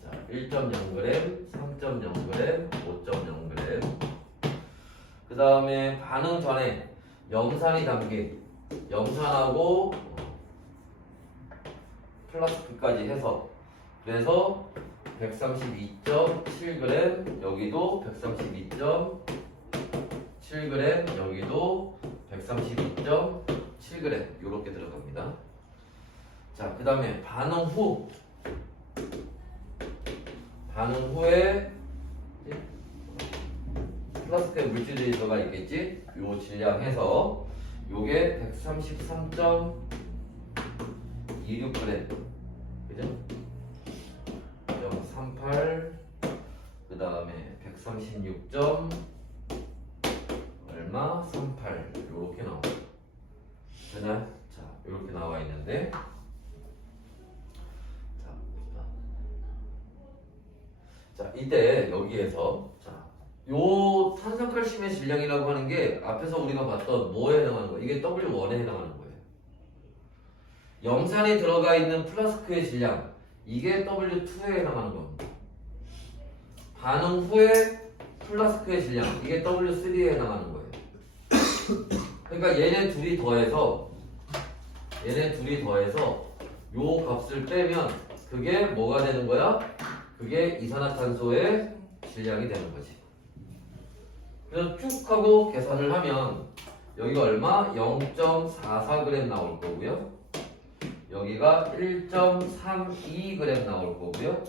자, 1.0g, 3.0g, 5.0g. 그 다음에 반응 전에 염산이 담긴 염산하고 플라스틱까지 해서 그래서 132.7g, 여기도 132.7g, 여기도 132.7g 이렇게 들어갑니다. 자, 그 다음에 반응 후에 플라스틱 물질이 들어가 있겠지? 요 질량해서 요게 133.26g, 그죠? 038, 그 다음에 136. 얼마? 38 요렇게 나옵니다. 되나요? 자, 요렇게 나와 있는데, 자, 이때 여기에서 요 탄산칼슘의 질량이라고 하는 게 앞에서 우리가 봤던 뭐에 해당하는 거예요? 이게 W1에 해당하는 거예요. 염산이 들어가 있는 플라스크의 질량, 이게 W2에 해당하는 겁니다. 반응 후에 플라스크의 질량, 이게 W3에 해당하는 거예요. 그러니까 얘네 둘이 더해서 요 값을 빼면 그게 뭐가 되는 거야? 그게 이산화탄소의 질량이 되는 거지. 그래서 쭉 하고 계산을 하면 여기가 얼마? 0.44g 나올 거고요. 여기가 1.32g 나올 거고요.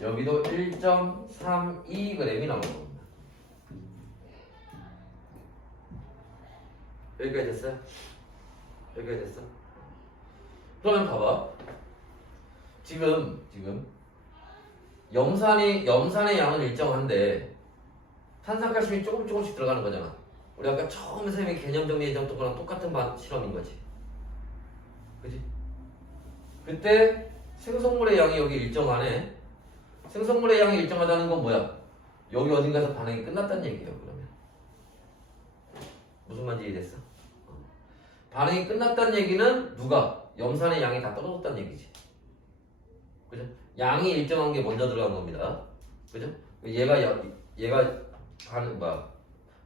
여기도 1.32g이 나올 겁니다. 여기까지 됐어요? 여기까지 됐어? 그러면 봐봐. 지금 염산의 양은 일정한데 탄산칼슘이 조금씩 들어가는 거잖아. 우리 아까 처음에 선생님이 개념 정리해줬던 거랑 똑같은 실험인 거지. 그지? 그때 생성물의 양이 여기 일정하네. 생성물의 양이 일정하다는 건 뭐야? 여기 어딘가에서 반응이 끝났다는 얘기예요. 그러면 무슨 말인지 이해됐어? 반응이 끝났다는 얘기는 누가? 염산의 양이 다 떨어졌다는 얘기지. 그죠? 양이 일정한 게 먼저 들어간 겁니다. 그죠? 얘가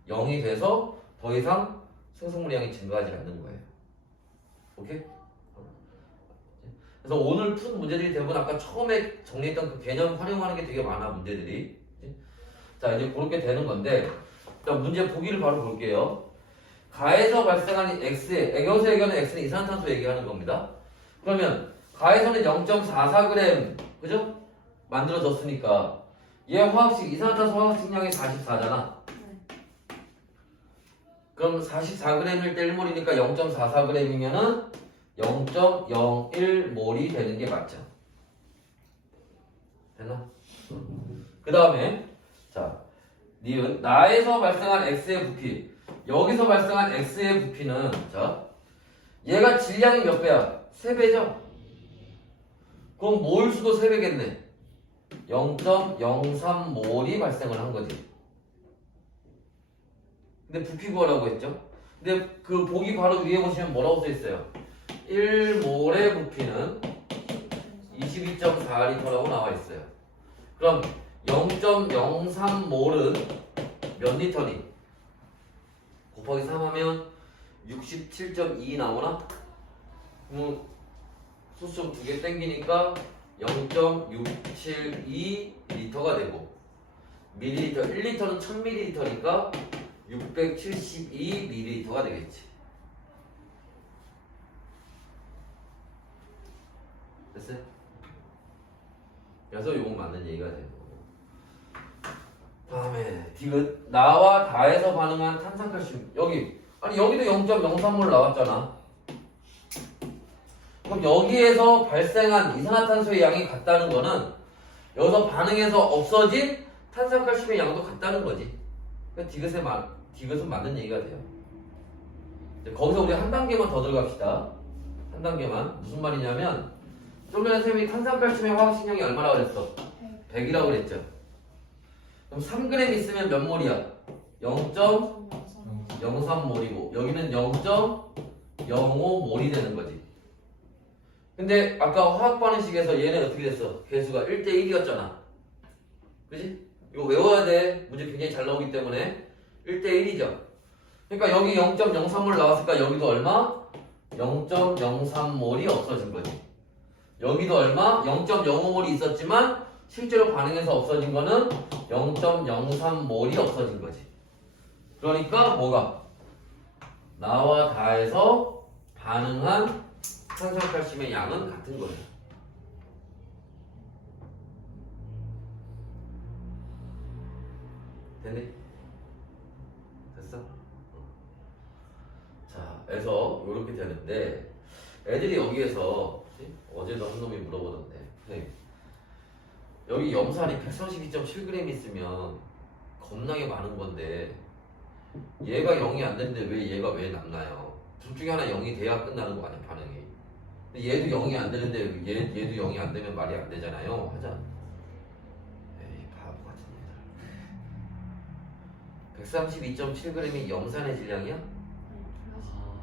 0이 돼서 더 이상 생성물의 양이 증가하지 않는 거예요. 오케이? 그래서 오늘 푼 문제들이 대부분 아까 처음에 정리했던 그 개념 활용하는 게 되게 많아, 문제들이. 자, 이제 그렇게 되는 건데, 일단 문제 보기를 바로 볼게요. 가에서 발생하는 X의 액연수 얘기하는 X는 이산화탄소 얘기하는 겁니다. 그러면 가에서는 0.44g, 그죠? 만들어졌으니까 얘 화학식, 이산화탄소 화학식량이 44잖아. 그럼 44g일 때 1몰이니까 0.44g이면은 0.01몰이 되는 게 맞죠? 됐나? 그 다음에 자, 니은 나에서 발생한 X의 부피, 여기서 발생한 X의 부피는 자, 얘가 질량이 몇 배야? 3배죠? 그럼 몰 수도 3배겠네. 0.03몰이 발생을 한 거지. 근데 부피 구하라고 했죠? 근데 그 보기 바로 위에 보시면 뭐라고 써 있어요? 1몰의 부피는 22.4L라고 나와 있어요. 그럼 0.03몰은 몇 리터니? 곱하기 3 하면 67.2 나오나? 수좀 두 개 땡기니까 0.672리터가 되고, 밀리리터 1리터는 1000ml니까 672ml가 되겠지. 됐어요? 그래서 요거 맞는 얘기가 되는 거고. 다음에 디귿 나와 다에서 반응한 탄산칼슘, 여기도 0.03몰 나왔잖아. 그럼 여기에서 발생한 이산화탄소의 양이 같다는 거는 여기서 반응해서 없어진 탄산칼슘의 양도 같다는 거지. 그러니까 디귿은 맞는 얘기가 돼요. 거기서 우리 한 단계만 더 들어갑시다. 한 단계만. 무슨 말이냐면 좀 전에 선생님이 탄산칼슘의 화학식량이 얼마라고 그랬어? 100이라고 그랬죠. 그럼 3g 있으면 몇 몰이야? 0.03몰이고 여기는 0.05몰이 되는 거지. 근데 아까 화학 반응식에서 얘는 어떻게 됐어? 개수가 1대1이었잖아. 그지? 이거 외워야 돼. 문제 굉장히 잘 나오기 때문에 1대1이죠. 그러니까 여기 0.03몰 나왔으니까 여기도 얼마? 0.03몰이 없어진 거지. 여기도 얼마? 0.05몰이 있었지만 실제로 반응해서 없어진 거는 0.03몰이 없어진 거지. 그러니까 뭐가? 나와 다에서 반응한 탄산칼슘의 양은 같은 거예요. 됐니? 됐어? 자, 그래서 이렇게 되는데 애들이 여기에서 어제도 한 놈이 물어보던데 선생님, 여기 염산이 132.7g 있으면 겁나게 많은 건데 얘가 0이 안 되는데 얘가 왜 남나요? 둘 중에 하나 0이 돼야 끝나는 거 아니야 반응이. 근데 얘도 0이 안 되는데 얘도 0이 안 되면 말이 안 되잖아요. 하잖아. 에이 바보 같은 애들. 132.7g이 염산의 질량이야?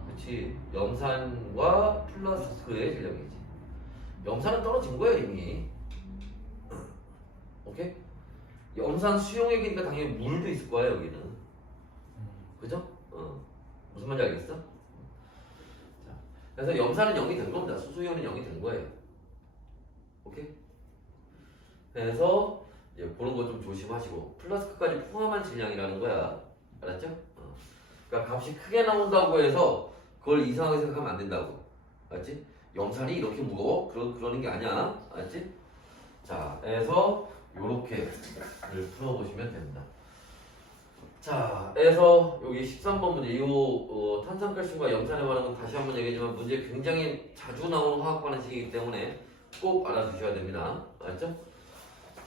그렇지. 염산과 플라스크의 질량이지. 염산은 떨어진 거야 이미. 오케이? 염산 수용액이니까 당연히 물도 있을 거야 여기는. 그죠? 무슨 말인지 알겠어? 자, 그래서 염산은 0이 된 겁니다. 수소이온은 0이 된 거예요. 오케이? 그래서 이제 그런 거 좀 조심하시고 플라스크까지 포함한 질량이라는 거야. 알았죠? 그러니까 값이 크게 나온다고 해서 그걸 이상하게 생각하면 안 된다고. 알았지? 염산이 이렇게 무거워? 그러는 게 아니야. 알았지? 자, 그래서 요렇게를 풀어보시면 됩니다. 자, 그래서 여기 13번 문제, 탄산칼슘과 염산에 관한 건 다시 한번 얘기하지만 문제 굉장히 자주 나오는 화학 반응식이기 때문에 꼭 알아두셔야 됩니다. 알았죠?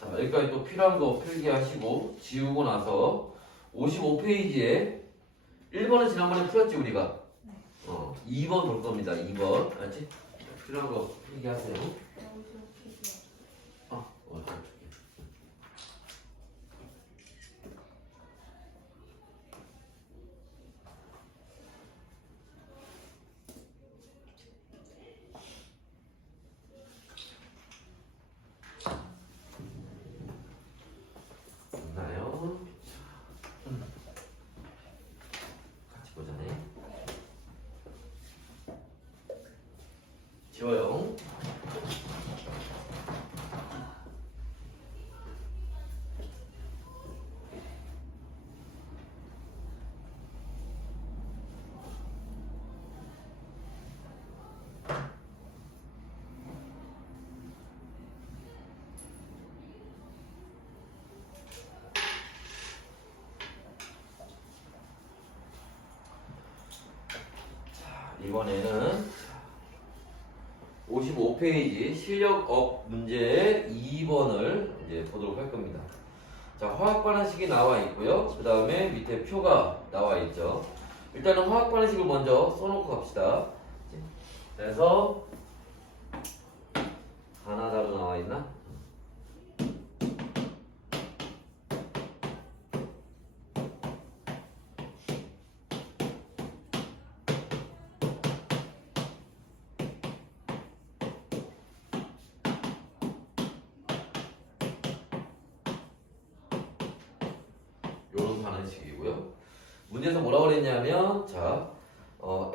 자, 여기까지 또 필요한 거 필기하시고 지우고 나서 55페이지에 1번은 지난번에 풀었지 우리가. 2번 볼 겁니다. 2번. 알았지? 필요한 거 필기하세요. 있나요? 같이 보자네. 지워요. 이번에는 55페이지 실력업 문제의 2번을 이제 보도록 할 겁니다. 자, 화학 반응식이 나와 있고요. 그 다음에 밑에 표가 나와 있죠. 일단은 화학 반응식을 먼저 써놓고 갑시다. 그래서 가나다로 나와 있나? 반응식이고요. 문제에서 뭐라고 그랬냐면, 자,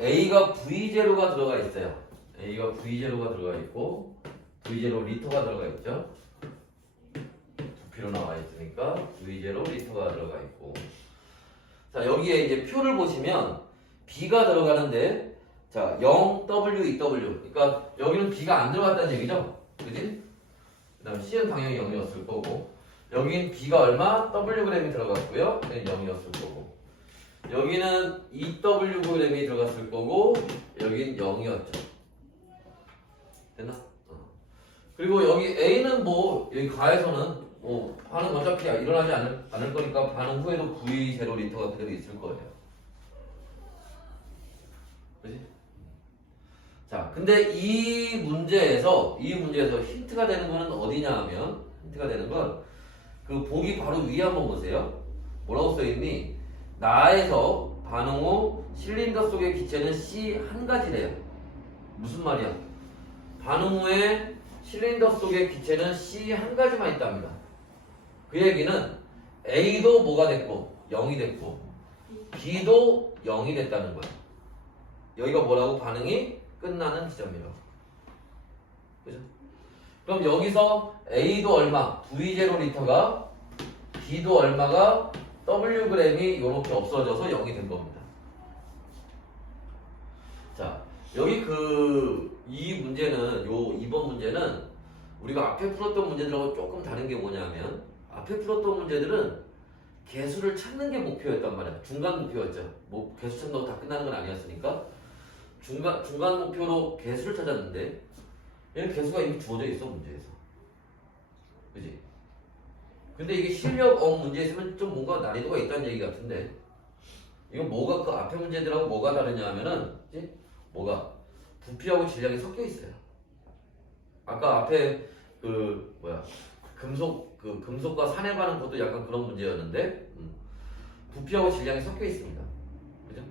A가 V0가 들어가 있어요. A가 V0가 들어가 있고, V0 리터가 들어가 있죠. 부피로 나와 있으니까 V0 리터가 들어가 있고. 자, 여기에 이제 표를 보시면 B가 들어가는데, 자, 0W, 2W. 그러니까 여기는 B가 안 들어갔다는 얘기죠. 그지? 그 다음 C는 당연히 0이었을 거고. 여긴 B가 얼마? Wg이 들어갔고요. 여기는 0이었을 거고. 여기는 2Wg이 들어갔을 거고, 여긴 0이었죠. 됐나? 그리고 여기 A는 뭐, 여기 가에서는 뭐, 반응 어차피 일어나지 않을 거니까 반응 후에도 V0 리터가 그대로 있을 거예요. 그지? 자, 근데 이 문제에서 힌트가 되는 거는 어디냐 하면, 힌트가 되는 건, 그 보기 바로 위에 한번 보세요. 뭐라고 써있니? 나에서 반응 후 실린더 속의 기체는 C 한 가지래요. 무슨 말이야? 반응 후에 실린더 속의 기체는 C 한 가지만 있답니다. 그 얘기는 A도 뭐가 됐고 0이 됐고 B도 0이 됐다는 거야. 여기가 뭐라고? 반응이 끝나는 지점이라고. 그죠? 그럼 여기서 A도 얼마? V0L가 B도 얼마가 Wg이 이렇게 없어져서 0이 된 겁니다. 자, 여기 이 문제는, 요 2번 문제는 우리가 앞에 풀었던 문제들하고 조금 다른 게 뭐냐면, 앞에 풀었던 문제들은 개수를 찾는 게 목표였단 말이야. 중간 목표였죠. 뭐 개수 찾는다고 다 끝나는 건 아니었으니까 중간 목표로 개수를 찾았는데 얘는 개수가 이미 주어져 있어 문제에서. 그지? 근데 이게 실력업 문제에 있으면 좀 뭔가 난이도가 있다는 얘기 같은데 이건 뭐가 그 앞에 문제들하고 뭐가 다르냐 하면은 그치? 뭐가 부피하고 질량이 섞여 있어요. 아까 앞에 금속과 산에 가는 것도 약간 그런 문제였는데 부피하고 질량이 섞여 있습니다. 그죠?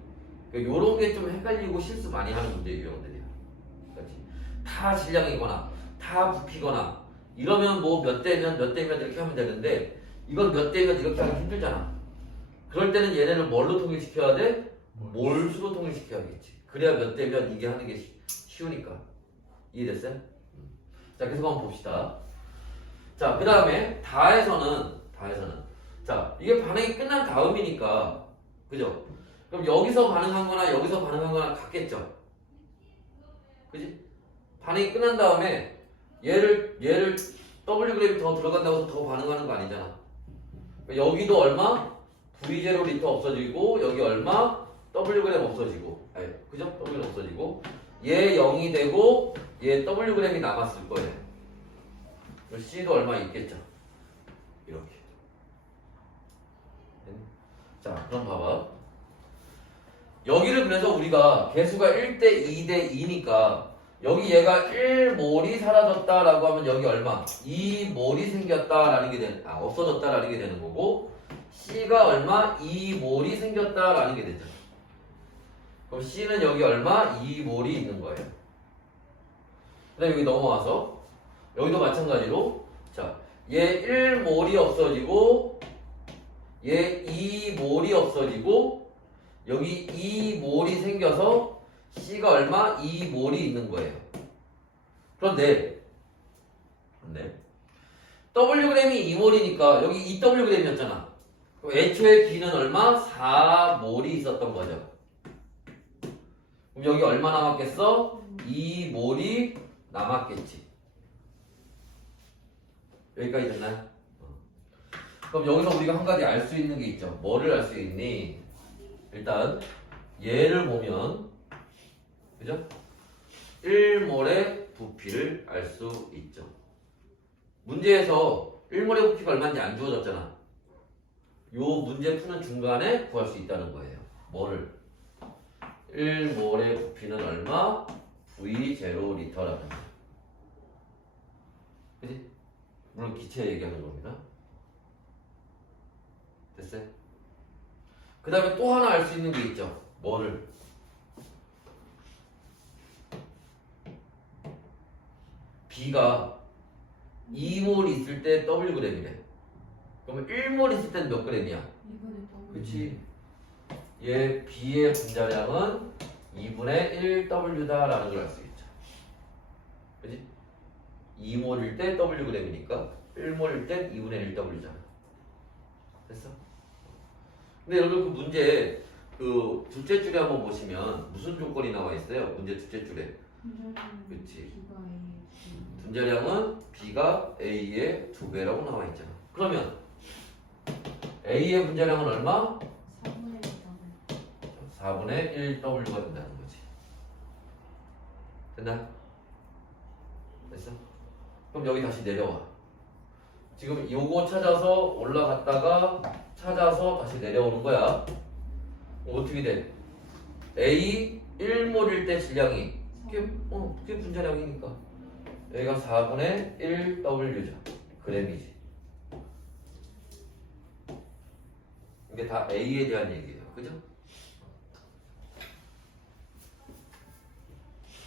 그러니까 요런 게 좀 헷갈리고 실수 많이 하는 문제 유형들이야. 그렇지? 다 질량이거나 다 부피거나 이러면 뭐 몇 대면 이렇게 하면 되는데 이건 몇 대면 이렇게 하기 힘들잖아. 그럴 때는 얘네를 뭘로 통일시켜야 돼? 몰수로 통일시켜야겠지. 그래야 몇 대면 이게 하는 게 쉬우니까. 이해됐어요? 자, 계속 한번 봅시다. 자, 그 다음에 다에서는 자, 이게 반응이 끝난 다음이니까 그죠? 그럼 여기서 반응한 거나 여기서 반응한 거나 같겠죠? 그지? 반응이 끝난 다음에 얘를 Wg이 더 들어간다고 해서 더 반응하는 거 아니잖아. 그러니까 여기도 얼마? V0L 없어지고 여기 얼마? Wg 없어지고 그죠? Wg 없어지고 얘 0이 되고 얘 Wg이 남았을 거예요. C도 얼마 있겠죠? 이렇게. 자, 그럼 봐봐. 여기를 그래서 우리가 개수가 1대 2대 2니까 여기 얘가 1몰이 사라졌다라고 하면 여기 얼마? 2몰이 생겼다라는 게 없어졌다라는 게 되는 거고 C가 얼마? 2몰이 생겼다라는 게 되죠. 그럼 C는 여기 얼마? 2몰이 있는 거예요. 그 다음에 여기 넘어와서 여기도 마찬가지로 자, 얘 1몰이 없어지고 얘 2몰이 없어지고 여기 2몰이 생겨서 C가 얼마? 2몰이 있는 거예요. 그런데 Wg이 2몰이니까 여기 2Wg이었잖아. 그럼 애초에 B는 얼마? 4몰이 있었던 거죠. 그럼 여기 얼마 남았겠어? 2몰이 남았겠지. 여기까지 됐나요? 그럼 여기서 우리가 한 가지 알 수 있는 게 있죠. 뭐를 알 수 있니? 일단 얘를 보면 그죠? 1몰의 부피를 알 수 있죠. 문제에서 1몰의 부피가 얼마인지 안 주어졌잖아. 요 문제 푸는 중간에 구할 수 있다는 거예요. 뭐를? 1몰의 부피는 얼마? V0L라는 거. 그지? 물론 기체 얘기하는 겁니다. 됐어요? 그 다음에 또 하나 알 수 있는 게 있죠. 뭐를? B가 2몰 있을 때 Wg이래. 그러면 1몰 있을 때는 몇 g이야? 2분의 W. 그치? 얘 B의 분자량은 2분의 1W다라는 걸 알 수 있죠. 그치? 2몰일 때 Wg이니까 1몰일 때 2분의 1W잖아. 됐어? 근데 여러분 그 문제 그 둘째 줄에 한번 보시면 무슨 조건이 나와 있어요? 문제 둘째 줄에. 그치. 분자량은 B가 A의 2배라고 나와 있잖아. 그러면 A의 분자량은 얼마? 4분의 1W가 된다는 거지. 됐나? 됐어? 그럼 여기 다시 내려와. 지금 요거 찾아서 올라갔다가 찾아서 다시 내려오는 거야. 어떻게 돼? A 1몰일 때 질량이 그게 분자량이니까 여기가 4분의 1W죠. 그램이지. 이게 다 A에 대한 얘기예요. 그죠?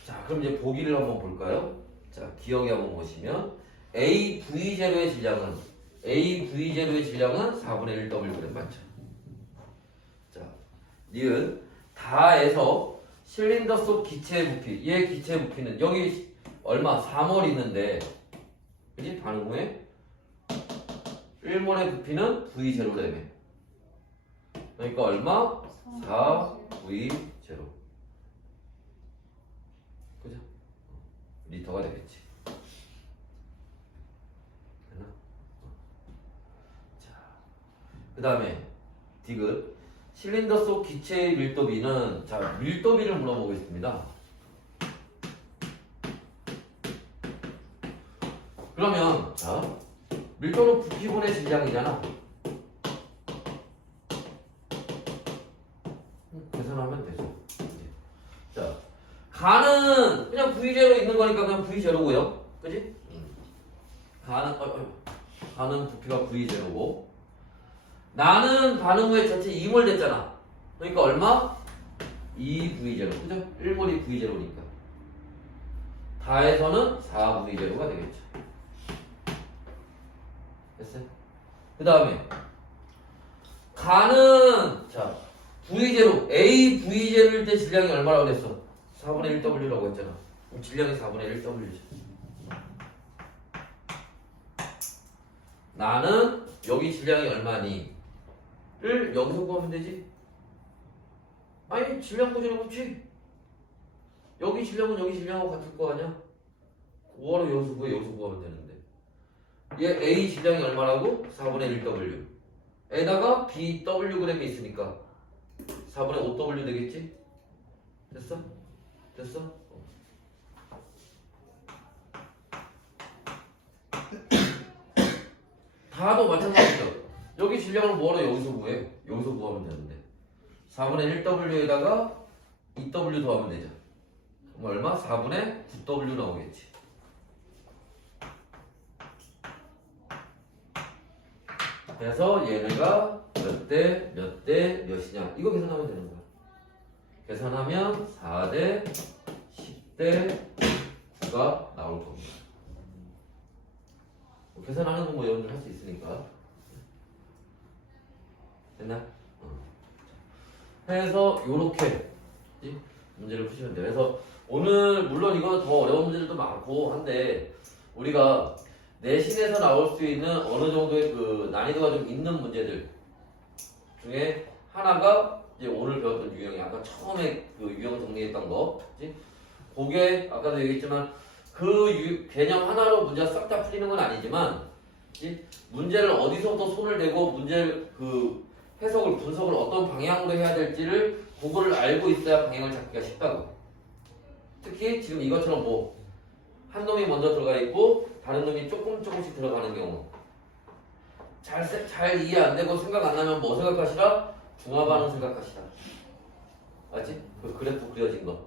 자, 그럼 이제 보기를 한번 볼까요? 자, 기억에 한번 보시면 AV0의 질량은 4분의 1W 맞죠? 자, 니은 다에서 실린더 속 기체의 부피, 얘 기체의 부피는 여기 얼마? 4몰 있는데 그지? 반응 후에 1몰의 부피는 V0라며. 그러니까 얼마? 4 V0. 그죠? 리터가 되겠지. 됐나? 자, 그 다음에 디귿. 실린더 속 기체의 밀도비는, 자, 밀도비를 물어보겠습니다. 그러면 자, 밀도는 부피분의 질량이잖아. 계산하면 되죠. 자, 가는 그냥 V0 있는 거니까 그냥 V0고요. 그지? 가는 부피가 V0고, 나는 반응 후에 전체 2몰 됐잖아. 그러니까 얼마? 2V0. 그죠? 1몰이 V0니까. 다해서는 4V0가 되겠죠. 됐어요? 그 다음에 가는, 자, V0, A V0일 때 질량이 얼마라고 그랬어? 4분의 1W라고 했잖아. 그럼 질량이 4분의 1W죠. 나는 여기 질량이 얼마니? 를 여기서 구하면 되지? 아니, 질량 고지는 없지? 여기 질량은 여기 질량하고 같을 거 아니야? 5하로 여기서 구해, 여기서 구하면 되는데. 얘 A 질량이 얼마라고? 4분의 1W. 에다가 BWg이 있으니까 4분의 5W 되겠지? 됐어? 됐어? 다도 마찬가지죠. 여기 질량을 뭐하러 여기서 구해? 여기서 구하면 되는데 4분의 1W에다가 2W 더하면 되죠. 그럼 얼마? 4분의 9W 나오겠지. 그래서 얘네가 몇 대 몇이냐, 이거 계산하면 되는 거야. 계산하면 4대 10대 9가 나올 겁니다. 뭐 계산하는 건 뭐 여러분들 할 수 있으니까. 됐나? 해서 요렇게 문제를 푸시면 돼요. 그래서 오늘 물론 이거 더 어려운 문제들도 많고 한데, 우리가 내신에서 나올 수 있는 어느 정도의 그 난이도가 좀 있는 문제들 중에 하나가 이제 오늘 배웠던 유형이, 아까 처음에 그 유형 정리했던 거, 그치? 그게 아까도 얘기했지만 그 개념 하나로 문제가 싹 다 풀리는 건 아니지만, 그치? 문제를 어디서부터 손을 대고 문제를 그 해석을, 분석을 어떤 방향으로 해야 될지를 그거를 알고 있어야 방향을 잡기가 쉽다고. 특히 지금 이것처럼 뭐 한 놈이 먼저 들어가 있고 다른 놈이 조금씩 들어가는 경우, 잘 이해 안 되고 생각 안 나면 뭐 생각하시라? 중화반응 생각하시라. 알지? 그 그래프 그려진 거,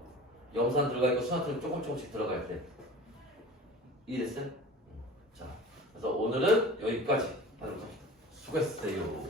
염산 들어가 있고 순환점 조금씩 들어갈 때. 이해됐어요? 자, 그래서 오늘은 여기까지 하는 겁니다. 수고했어요.